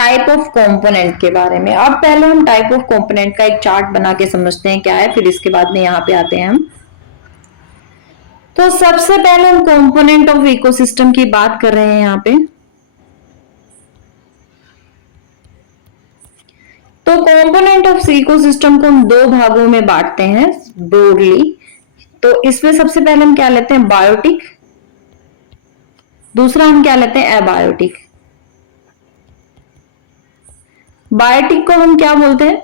Type of component के बारे में। अब पहले हम टाइप ऑफ कंपोनेंट का एक चार्ट बना के समझते हैं क्या है, फिर इसके बाद में यहाँ पे आते हैं हम। तो सबसे पहले हम कंपोनेंट ऑफ इकोसिस्टम की बात कर रहे हैं यहाँ पे। तो कंपोनेंट ऑफ इकोसिस्टम को हम दो भागों में बांटते हैं ब्रॉडली। तो इसमें सबसे पहले हम क्या लेते हैं, बायोटिक, दूसरा हम क्या लेते हैं, एबायोटिक। बायोटिक को हम क्या बोलते हैं,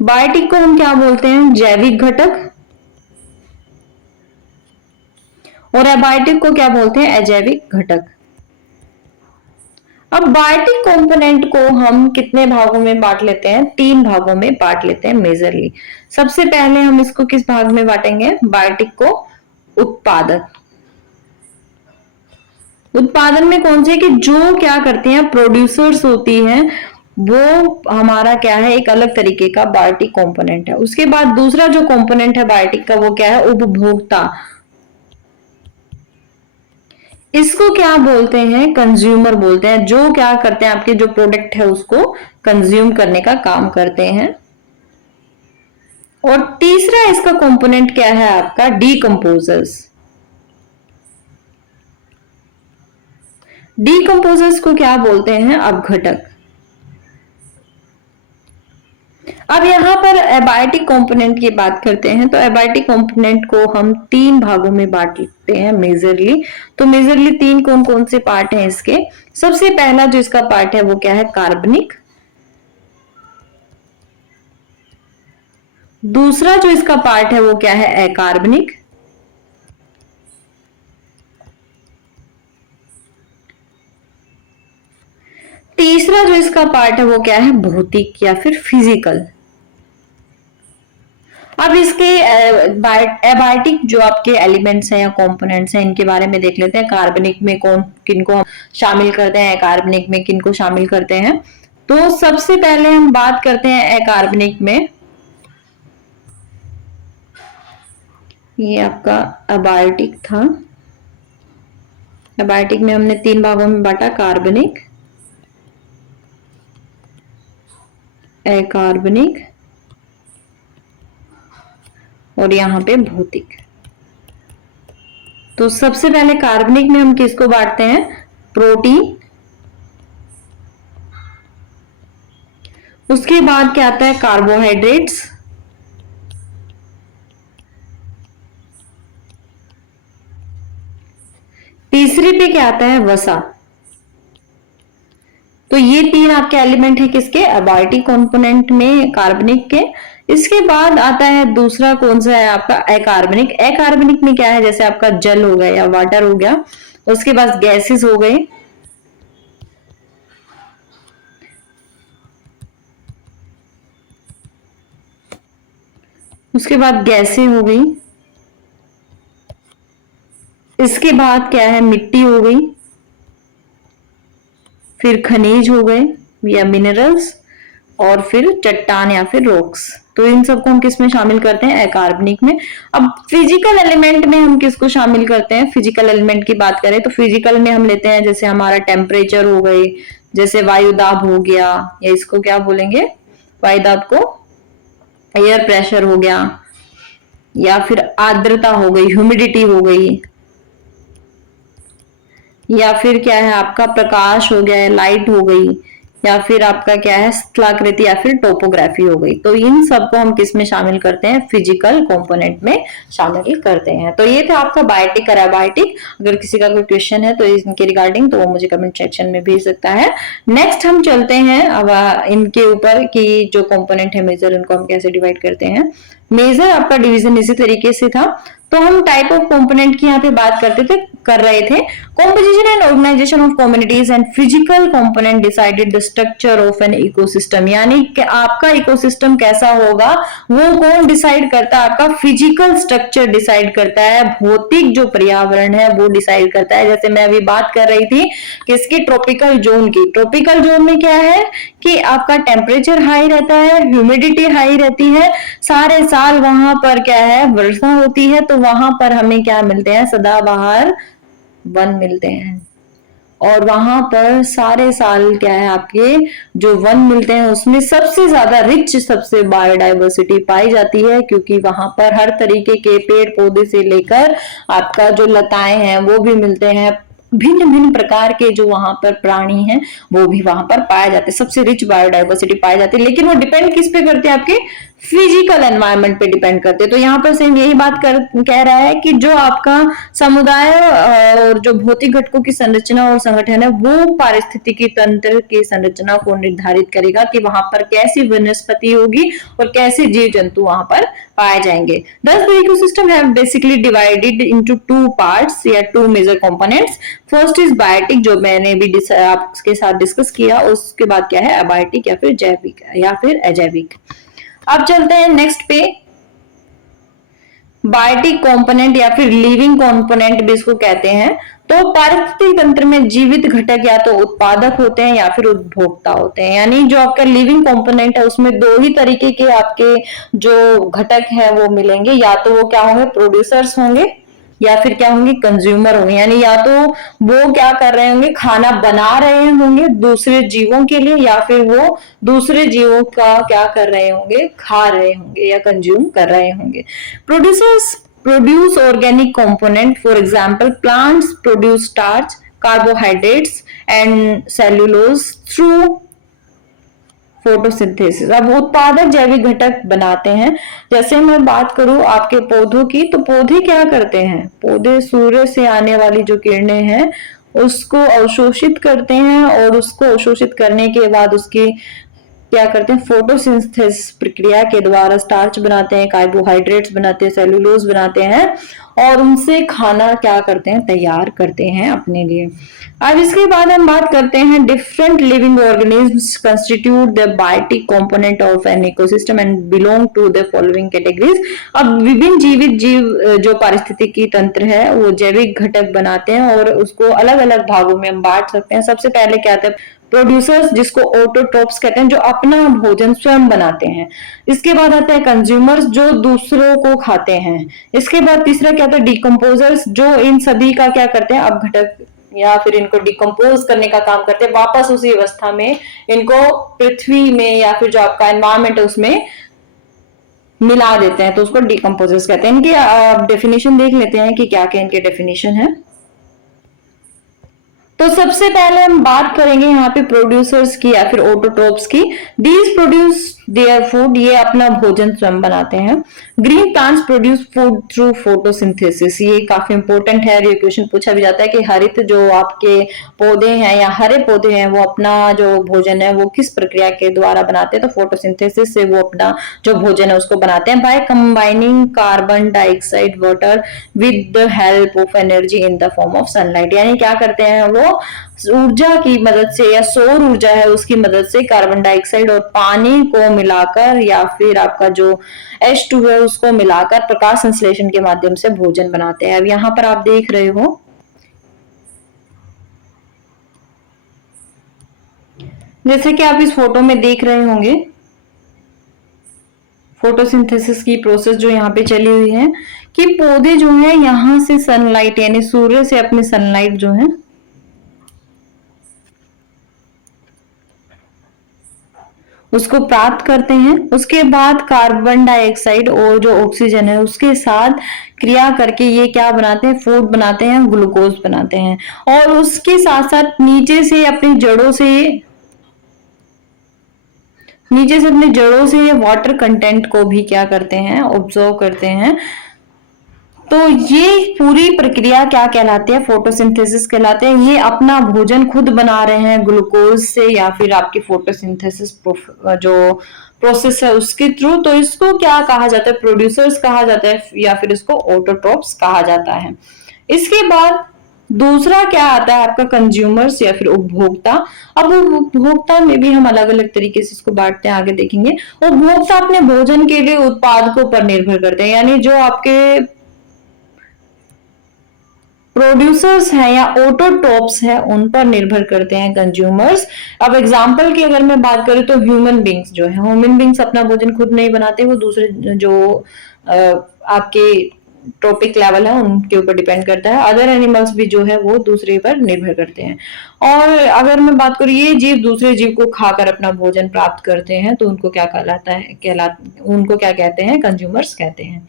बायोटिक को हम क्या बोलते हैं, जैविक घटक, और एबायोटिक को क्या बोलते हैं, अजैविक घटक। अब बायोटिक कंपोनेंट को हम कितने भागों में बांट लेते हैं, तीन भागों में बांट लेते हैं मेजरली। सबसे पहले हम इसको किस भाग में बांटेंगे, बायोटिक को उत्पादक। उत्पादन में कौन से, कि जो क्या करते हैं, प्रोड्यूसर्स होती हैं, वो हमारा क्या है, एक अलग तरीके का बायोटिक कंपोनेंट है। उसके बाद दूसरा जो कंपोनेंट है बायोटिक का, वो क्या है, उपभोक्ता। इसको क्या बोलते हैं, कंज्यूमर बोलते हैं। जो क्या करते हैं, आपके जो प्रोडक्ट है उसको कंज्यूम करने का काम करते हैं। और तीसरा इसका कंपोनेंट क्या है आपका, डीकंपोजर्स। डीकंपोजर्स को क्या बोलते हैं, अपघटक। अब यहां पर एबायोटिक कंपोनेंट की बात करते हैं। तो एबायोटिक कंपोनेंट को हम तीन भागों में बांटते हैं मेजरली। तो मेजरली तीन कौन कौन से पार्ट हैं इसके, सबसे पहला जो इसका पार्ट है वो क्या है, कार्बनिक। दूसरा जो इसका पार्ट है वो क्या है, अकार्बनिक। तीसरा जो इसका पार्ट है वो क्या है, भौतिक या फिर फिजिकल। अब इसके एबायोटिक जो आपके एलिमेंट्स हैं या कंपोनेंट्स हैं, इनके बारे में देख लेते हैं। कार्बनिक में कौन किनको हम शामिल करते हैं, अकार्बनिक में किनको शामिल करते हैं। तो सबसे पहले हम बात करते हैं अकार्बनिक में। ये आपका एबायोटिक था। एबायोटिक में हमने तीन भागों में बांटा, कार्बनिक, अकार्बनिक और यहां पे भौतिक। तो सबसे पहले कार्बनिक में हम किसको बांटते हैं, प्रोटीन। उसके बाद क्या आता है, कार्बोहाइड्रेट्स। तीसरे पे क्या आता है, वसा। तो ये तीन आपके एलिमेंट है किसके, एबायोटिक कंपोनेंट में, कार्बनिक के। इसके बाद आता है दूसरा, कौन सा है आपका, अकार्बनिक। अकार्बनिक में क्या है, जैसे आपका जल हो गया या वाटर हो गया। उसके बाद गैसेस हो गए। उसके बाद गैसें हो गई। इसके बाद क्या है, मिट्टी हो गई। फिर खनिज हो गए या मिनरल्स, और फिर चट्टान या फिर रॉक्स। तो इन सबको हम किस में शामिल करते हैं, अकार्बनिक में। अब फिजिकल एलिमेंट में हम किसको शामिल करते हैं, फिजिकल एलिमेंट की बात करें तो फिजिकल में हम लेते हैं जैसे हमारा टेम्परेचर हो गई, जैसे वायुदाब हो गया, या इसको क्या बोलेंगे, वायुदाब को एयर प्रेशर हो गया, या फिर आर्द्रता हो गई, ह्यूमिडिटी हो गई, या फिर क्या है आपका प्रकाश हो गया, लाइट हो गई, या फिर आपका क्या है स्थलाकृति या फिर टोपोग्राफी हो गई। तो इन सबको हम किस में शामिल करते हैं, फिजिकल कंपोनेंट में शामिल करते हैं। तो ये था आपका बायोटिक और एबायोटिक। अगर किसी का कोई क्वेश्चन है तो इनके रिगार्डिंग तो वो मुझे कमेंट सेक्शन में भेज सकता है। नेक्स्ट हम चलते हैं अब इनके ऊपर कि जो कंपोनेंट है मेजर, उनको हम कैसे डिवाइड करते हैं। मेजर आपका डिवीजन इसी तरीके से था। तो हम टाइप ऑफ कंपोनेंट की यहाँ पे बात कर रहे थे। Composition and organisation of communities and physical component decided the structure of an ecosystem. यानी कि आपका इकोसिस्टम कैसा होगा वो कौन डिसाइड करता है, आपका फिजिकल स्ट्रक्चर डिसाइड करता है, भौतिक जो पर्यावरण है वो डिसाइड करता है। जैसे मैं अभी बात कर रही थी किसकी, ट्रॉपिकल जोन की। ट्रॉपिकल जोन में क्या है कि आपका टेम्परेचर हाई रहता है, ह्यूमिडिटी हाई रहती है, सारे साल वहां पर क्या है, वर्षा होती है। तो वहां पर हमें क्या मिलते हैं, सदाबहार वन मिलते हैं। और वहां पर सारे साल क्या है आपके जो वन मिलते हैं उसमें सबसे ज्यादा रिच सबसे बायोडाइवर्सिटी पाई जाती है, क्योंकि वहां पर हर तरीके के पेड़ पौधे से लेकर आपका जो लताएं हैं वो भी मिलते हैं, भिन्न भिन्न प्रकार के जो वहां पर प्राणी हैं वो भी वहां पर पाए जाते हैं, सबसे रिच बायोडाइवर्सिटी पाई जाती है। लेकिन वो डिपेंड किस पे करते हैं, आपके फिजिकल एनवायरनमेंट पे डिपेंड करते हैं। तो यहाँ पर सेम यही बात कह रहा है कि जो आपका समुदाय और जो भौतिक घटकों की संरचना और संगठन है वो पारिस्थितिकी तंत्र की संरचना को निर्धारित करेगा कि वहां पर कैसी वनस्पति होगी और कैसे जीव जंतु वहां पर पाए जाएंगे। Thus the ecosystem have basically divided into two parts या two major components. First is biotic, जो मैंने भी आपके साथ डिस्कस किया। उसके बाद क्या है, अबायोटिक या फिर जैविक या फिर अजैविक। अब चलते हैं नेक्स्ट पे, बायोटिक कंपोनेंट या फिर लिविंग कंपोनेंट भी इसको कहते हैं। तो पारिस्थितिक तंत्र में जीवित घटक या तो उत्पादक होते हैं या फिर उपभोक्ता होते हैं। यानी जो आपका लिविंग कंपोनेंट है उसमें दो ही तरीके के आपके जो घटक है वो मिलेंगे, या तो वो क्या होंगे, प्रोड्यूसर्स होंगे या फिर क्या होंगे, कंज्यूमर होंगे। यानी या तो वो क्या कर रहे होंगे, खाना बना रहे होंगे दूसरे जीवों के लिए, या फिर वो दूसरे जीवों का क्या कर रहे होंगे, खा रहे होंगे या कंज्यूम कर रहे होंगे। Producers produce organic component, for example plants produce starch, carbohydrates and cellulose through photosynthesis. अब उत्पादक जैविक घटक बनाते हैं। जैसे मैं बात करूं आपके पौधों की, तो पौधे क्या करते हैं, पौधे सूर्य से आने वाली जो किरणें हैं उसको अवशोषित करते हैं और उसको अवशोषित करने के बाद उसकी क्या करते हैं, फोटोसिंथेसिस प्रक्रिया के द्वारा स्टार्च बनाते हैं, कार्बोहाइड्रेट्स बनाते हैं, सेलुलोज बनाते हैं और उनसे खाना क्या करते हैं, तैयार करते हैं अपने लिए। अब इसके बाद हम बात करते हैं different living organisms constitute the biotic component of an ecosystem and belong to the following categories. अब विभिन्न जीवित जीव जो पारिस्थितिकी तंत्र है वो जैविक घटक बनाते हैं और उसको अलग अलग भागों में हम बांट सकते हैं। सबसे पहले क्या आता है, प्रोड्यूसर्स जिसको ऑटोट्रोप्स कहते हैं, जो अपना भोजन स्वयं बनाते हैं। इसके बाद आता है कंज्यूमर्स जो दूसरों को खाते हैं। इसके बाद तीसरा क्या आता है, डिकम्पोजर्स जो इन सभी का क्या करते हैं, अब घटक या फिर इनको डिकम्पोज करने का काम करते हैं, वापस उसी अवस्था में इनको पृथ्वी में या फिर जो आपका एनवायरमेंट है उसमें मिला देते हैं, तो उसको डिकम्पोजर्स कहते हैं। इनकी डेफिनेशन देख लेते हैं कि क्या क्या इनके डेफिनेशन है। तो सबसे पहले हम बात करेंगे यहाँ पे प्रोड्यूसर्स की या फिर ऑटोट्रोप्स की। दीज प्रोड्यूस देयर फूड, ये अपना भोजन स्वयं बनाते हैं। Green plants produce food through photosynthesis, ये काफी इंपॉर्टेंट है, ये क्वेश्चन पूछा भी जाता है कि हरित जो आपके पौधे हैं या हरे पौधे हैं वो अपना जो भोजन है वो किस प्रक्रिया के द्वारा बनाते हैं, तो फोटोसिंथेसिस से वो अपना जो भोजन है उसको बनाते हैं। By combining carbon dioxide water with the help of energy in the form of sunlight, यानी क्या करते हैं वो ऊर्जा की मदद से या सौर ऊर्जा है उसकी मदद से कार्बन डाइऑक्साइड और पानी को मिलाकर या फिर आपका जो H2 है उसको मिलाकर प्रकाश संश्लेषण के माध्यम से भोजन बनाते हैं। अब यहाँ पर आप देख रहे हो जैसे कि आप इस फोटो में देख रहे होंगे फोटोसिंथेसिस की प्रोसेस जो यहाँ पे चली हुई है कि पौधे जो है यहाँ से सनलाइट यानी सूर्य से अपनी सनलाइट जो है उसको प्राप्त करते हैं। उसके बाद कार्बन डाइऑक्साइड और जो ऑक्सीजन है उसके साथ क्रिया करके ये क्या बनाते हैं, फूड बनाते हैं, ग्लूकोज बनाते हैं। और उसके साथ साथ नीचे से अपनी जड़ों से अपने जड़ों से ये वाटर कंटेंट को भी क्या करते हैं, ऑब्जर्व करते हैं। तो ये पूरी प्रक्रिया क्या कहलाती है, फोटोसिंथेसिस कहलाते हैं। ये अपना भोजन खुद बना रहे हैं ग्लूकोज से या फिर आपकी फोटोसिंथेसिस जो प्रोसेस है उसके थ्रू। तो इसको क्या कहा जाता है, प्रोड्यूसर्स कहा जाता है या फिर इसको ऑटोट्रोप्स कहा जाता है। इसके बाद दूसरा क्या आता है आपका, कंज्यूमर्स या फिर उपभोक्ता। अब उपभोक्ता में भी हम अलग अलग तरीके से इसको बांटते हैं, आगे देखेंगे। उपभोक्ता अपने भोजन के लिए उत्पादकों पर निर्भर करते हैं, यानी जो आपके प्रोड्यूसर्स हैं या ऑटोट्रोप्स हैं उन पर निर्भर करते हैं कंज्यूमर्स। अब एग्जांपल की अगर मैं बात करूं तो ह्यूमन बींग्स अपना भोजन खुद नहीं बनाते, वो दूसरे जो आपके ट्रॉपिक लेवल है उनके ऊपर डिपेंड करता है। अदर एनिमल्स भी जो है वो दूसरे पर निर्भर करते हैं। और अगर मैं बात करूँ ये जीव दूसरे जीव को खाकर अपना भोजन प्राप्त करते हैं तो उनको क्या कहलाता है, उनको क्या कहते हैं, कंज्यूमर्स कहते हैं।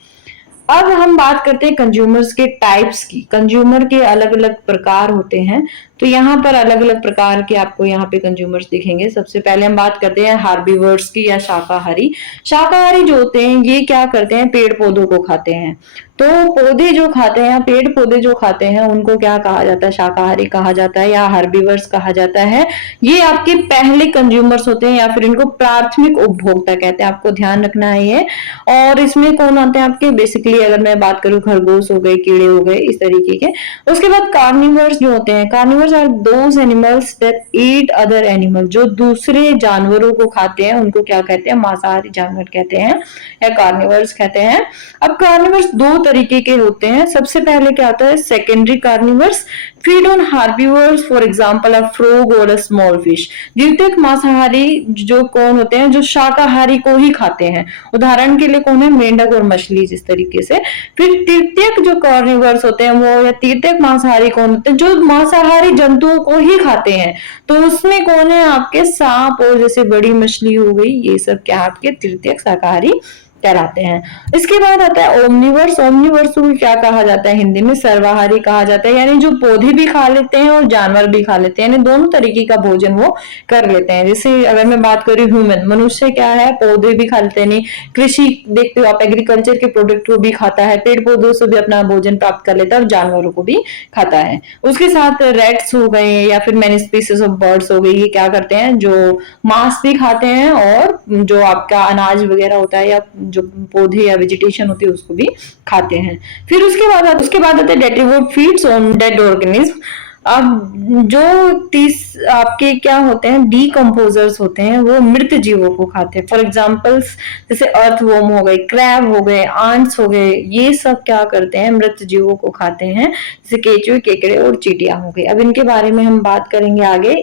अब हम बात करते हैं कंज्यूमर्स के टाइप्स की। कंज्यूमर के अलग अलग प्रकार होते हैं, तो यहाँ पर अलग अलग प्रकार के आपको यहाँ पे कंज्यूमर्स दिखेंगे। सबसे पहले हम बात करते हैं हार्बीवर्स की या शाकाहारी। शाकाहारी जो होते हैं ये क्या करते हैं, पेड़ पौधों को खाते हैं। तो पौधे जो खाते हैं, पेड़ पौधे जो खाते हैं उनको क्या कहा जाता है, शाकाहारी कहा जाता है या हार्बीवर्स कहा जाता है। ये आपके पहले कंज्यूमर्स होते हैं या फिर इनको प्राथमिक उपभोक्ता कहते हैं, आपको ध्यान रखना है ये। और इसमें कौन आते हैं आपके, बेसिकली अगर मैं बात करूं खरगोश हो गए, कीड़े हो गए, इस तरीके के। उसके बाद कार्निवर्स जो होते हैं, carnivores are those animals that eat other animal, जो दूसरे जानवरों को खाते हैं उनको क्या कहते हैं, मांसाहारी जानवर कहते हैं या कार्निवर्स कहते हैं। अब कार्निवर्स दो तरीके के होते हैं। सबसे पहले क्या होता है, secondary carnivores feed on herbivores, for example a frog और अ स्मॉल फिश। द्वितीयक मांसाहारी जो कौन होते हैं, जो शाकाहारी को ही खाते हैं, उदाहरण के लिए कौन है, मेंढक और मछली, जिस तरीके से। फिर तृतीयक जो कार्निवर्स होते हैं वो, या तृतीयक मांसाहारी कौन होते हैं, जो मांसाहारी जंतुओं को ही खाते हैं। तो उसमें कौन है आपके, सांप और जैसे बड़ी मछली हो गई, ये सब क्या आपके तृतीयक शाकाहारी कहलाते हैं। इसके बाद आता है ओमनिवर्स। ओमनिवर्स को क्या कहा जाता है, हिंदी में सर्वाहारी कहा जाता है, यानी जो पौधे भी खा लेते हैं और जानवर भी खा लेते हैं, यानी दोनों तरीके का भोजन वो कर लेते हैं। जैसे अगर मैं बात करूं ह्यूमन, मनुष्य क्या है, पौधे भी खा लेते हैं, नहीं कृषि देखते हो आप, एग्रीकल्चर के प्रोडक्ट को भी खाता है, पेड़ पौधों से भी अपना भोजन प्राप्त कर लेता है और जानवरों को भी खाता है। उसके साथ रेट्स हो गए या फिर मैनी स्पीसीज ऑफ बर्ड्स हो गई, ये क्या करते हैं, जो मांस भी खाते हैं और जो आपका अनाज वगैरह होता है या जो पौधे या वेजिटेशन होती है उसको भी खाते हैं। फिर उसके बाद आते हैं डेट्रीवोड फीड्स ऑन डेड ऑर्गेनिज्म। अब जो 30 आपके क्या होते हैं, डीकम्पोजर्स होते हैं, वो मृत जीवों को खाते हैं। फॉर एग्जाम्पल्स जैसे अर्थवर्म हो गए, क्रैब हो गए, आंट्स हो गए, ये सब क्या करते हैं, मृत जीवों को खाते हैं, जैसे केचुए, केकड़े और चींटियां हो गई। अब इनके बारे में हम बात करेंगे आगे।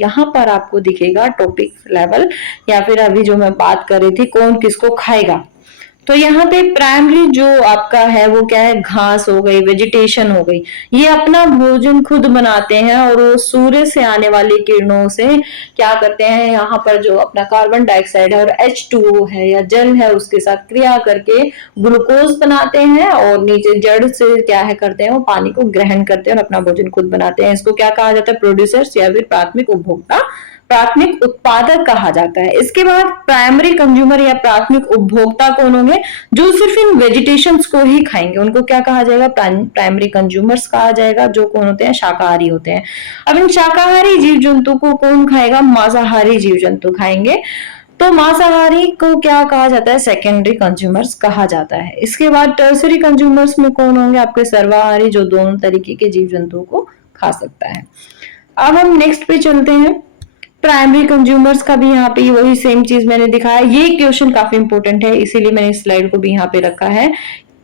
यहाँ पर आपको दिखेगा टॉपिक लेवल, या फिर अभी जो मैं बात कर रही थी कौन किसको खाएगा। तो यहाँ पे प्राइमरी जो आपका है वो क्या है, घास हो गई, वेजिटेशन हो गई, ये अपना भोजन खुद बनाते हैं और वो सूर्य से आने वाली किरणों से क्या करते हैं, यहाँ पर जो अपना कार्बन डाइऑक्साइड है और H2O है या जल है उसके साथ क्रिया करके ग्लूकोज बनाते हैं और नीचे जड़ से क्या है करते हैं, वो पानी को ग्रहण करते हैं और अपना भोजन खुद बनाते हैं। इसको क्या कहा जाता है, प्रोड्यूसर्स या फिर प्राथमिक उपभोक्ता, प्राथमिक उत्पादक कहा जाता है। इसके बाद प्राइमरी कंज्यूमर या प्राथमिक उपभोक्ता कौन होंगे, जो सिर्फ इन वेजिटेशंस को ही खाएंगे, उनको क्या कहा जाएगा, प्राइमरी कंज्यूमर्स कहा जाएगा, जो कौन होते हैं, शाकाहारी होते हैं। अब इन शाकाहारी जीव जंतु को कौन खाएगा, मांसाहारी जीव जंतु खाएंगे। तो मांसाहारी को क्या कहा जाता है, सेकेंडरी कंज्यूमर्स कहा जाता है। इसके बाद टर्सरी कंज्यूमर्स में कौन होंगे आपके, सर्वाहारी, जो दोनों तरीके के जीव जंतुओं को खा सकता है। अब हम नेक्स्ट पे चलते हैं। प्राइमरी कंज्यूमर्स का भी यहाँ पे वही सेम चीज मैंने दिखाया। ये क्वेश्चन काफी इंपॉर्टेंट है, इसीलिए मैंने इस स्लाइड को भी यहाँ पे रखा है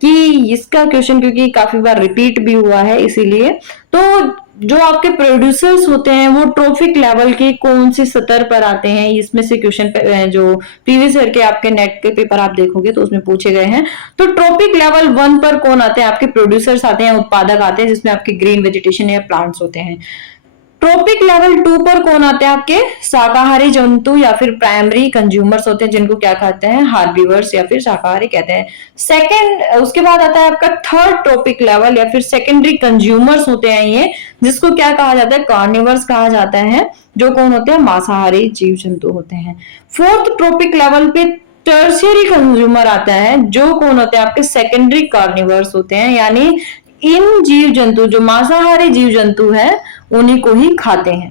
कि इसका क्वेश्चन, क्योंकि काफी बार रिपीट भी हुआ है, इसीलिए। तो जो आपके प्रोड्यूसर्स होते हैं वो ट्रॉफिक लेवल के कौन से स्तर पर आते हैं, इसमें से क्वेश्चन जो प्रीवियस ईयर के आपके नेट के पेपर आप देखोगे तो उसमें पूछे गए हैं। तो ट्रॉपिक लेवल 1 पर कौन आते हैं, आपके प्रोड्यूसर्स आते हैं, उत्पादक आते हैं, जिसमें आपके ग्रीन वेजिटेशन या प्लांट्स होते हैं। ट्रॉपिक लेवल 2 पर कौन आते हैं, आपके शाकाहारी जंतु या फिर प्राइमरी कंज्यूमर्स होते हैं, जिनको क्या कहते हैं, हार्बीवर्स या फिर शाकाहारी कहते हैं। उसके बाद आता है आपका थर्ड ट्रॉपिक लेवल या फिर सेकेंडरी कंज्यूमर्स होते हैं ये, जिसको क्या कहा जाता है, कार्निवर्स कहा जाता है, जो कौन होते हैं, मांसाहारी जीव जंतु होते हैं। फोर्थ ट्रॉपिक लेवल पे टर्शियरी कंज्यूमर आता है, जो कौन होते हैं, आपके सेकेंडरी कार्निवर्स होते हैं, यानी इन जीव जंतु जो मांसाहारी जीव जंतु है उन्हीं को ही खाते हैं।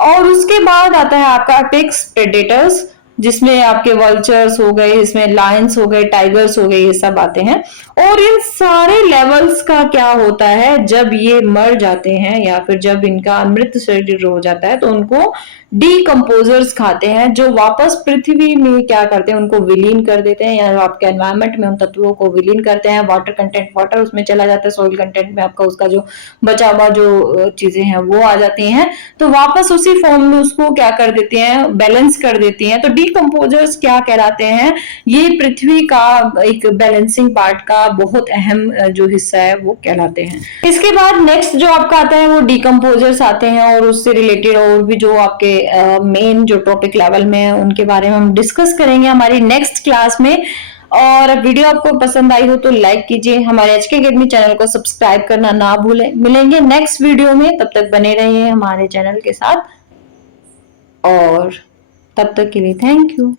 और उसके बाद आता है आपका अपेक्स प्रेडेटर्स, जिसमें आपके वल्चर्स हो गए, इसमें लायंस हो गए, टाइगर्स हो गए, ये सब आते हैं। और इन सारे लेवल्स का क्या होता है, जब ये मर जाते हैं या फिर जब इनका मृत शरीर हो जाता है तो उनको डीकम्पोजर्स खाते हैं, जो वापस पृथ्वी में क्या करते हैं, उनको विलीन कर देते हैं, या आपके एनवायरमेंट में उन तत्वों को विलीन करते हैं। वाटर कंटेंट वाटर उसमें चला जाता है, सॉइल कंटेंट में आपका उसका जो बचा हुआ जो चीजें हैं वो आ जाती हैं, तो वापस उसी फॉर्म में उसको क्या कर देते हैं, बैलेंस कर देती हैं। तो डिकम्पोजर्स क्या कहलाते हैं, ये पृथ्वी का एक बैलेंसिंग पार्ट का बहुत अहम जो हिस्सा है वो कहलाते हैं। इसके बाद नेक्स्ट जो आपका आता है वो डिकम्पोजर्स आते हैं, और उससे रिलेटेड और भी जो आपके मेन जो टॉपिक लेवल में है उनके बारे में हम डिस्कस करेंगे हमारी नेक्स्ट क्लास में। और वीडियो आपको पसंद आई हो तो लाइक कीजिए, हमारे एचके अकेडमी चैनल को सब्सक्राइब करना ना भूलें। मिलेंगे नेक्स्ट वीडियो में, तब तक बने रहिए हमारे चैनल के साथ, और तब तक के लिए थैंक यू।